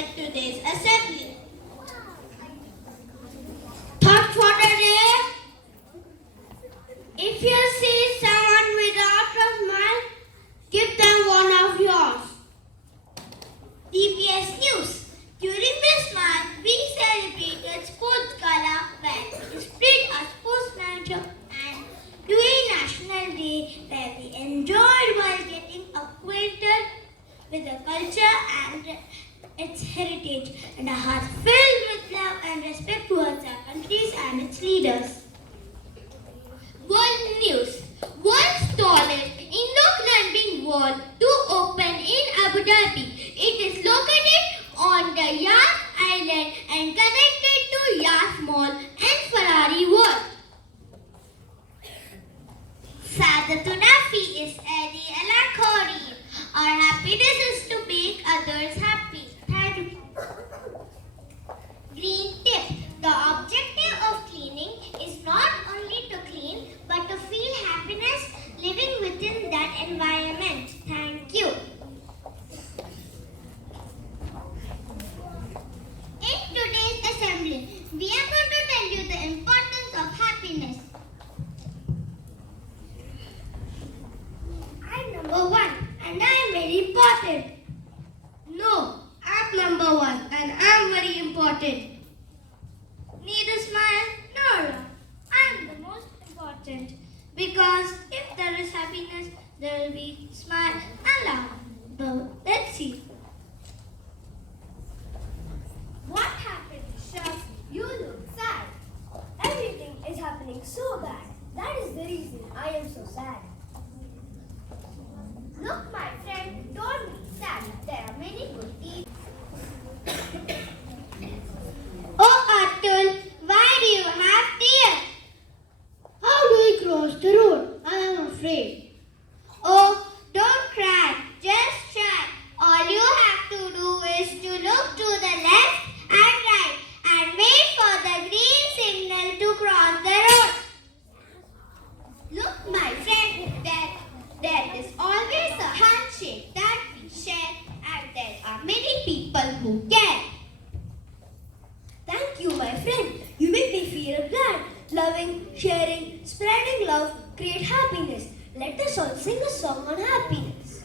at today's assembly. Thought for the day. If you see someone without a smile, give them one of yours. DPS News. During this month, we celebrated Sports Gala where we displayed our sportsmanship and doing National Day where we enjoyed while getting acquainted with the culture and its heritage and a heart filled with love and respect towards our countries and its leaders. World News. World's tallest indoor climbing wall to open in Abu Dhabi. It is located on the Yas Island and connected to Yas Mall and Ferrari World. Sadatun Nafi is Eddie Alakhori. Our happiness is to make others happy. Thank you. Green tip. The objective of cleaning is not only to clean but to feel happiness living within that environment. Thank you. In today's assembly, we are going to tell you the importance of happiness. I'm number one and I'm very important. No, I'm number one and I'm very important. Need a smile? No, I'm the most important. Because if there is happiness, there will be smile and love. But let's see. What happened, Chef? You look sad. Everything is happening so bad. That is the reason I am so sad. Look, my friend, don't be sad. There are many good deeds. Oh, Atul, why do you have tears? How do I cross the road? I am afraid. Oh, don't cry. Just try. All you have to do is to look to the left and right and wait for the green signal to cross the road. Look, my friend, there is always a handshake that we share and there are many people who care. Thank you, my friend. You make me feel glad. Loving, sharing, spreading love create happiness. Let us all sing a song on happiness.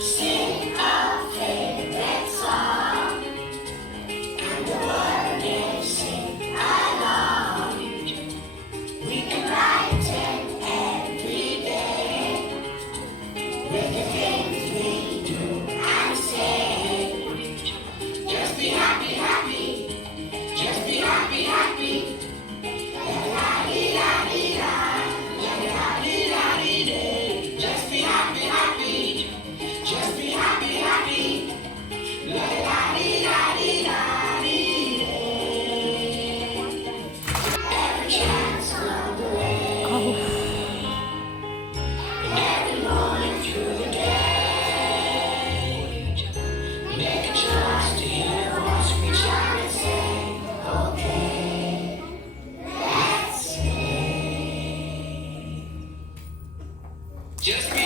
Sing our favorite song, and the world will sing along. We can brighten every day with the things we do and say. Just be happy, happy. Just be happy, happy. La-di-da-di-da. La-di-da-di-da-di-day. Just be happy, happy. Just be happy, happy. La-di-da-di-da-di-day. Every chance along the way. Every morning through the day. Make a choice to hear the voice reach out and say, okay, let's sing. Just be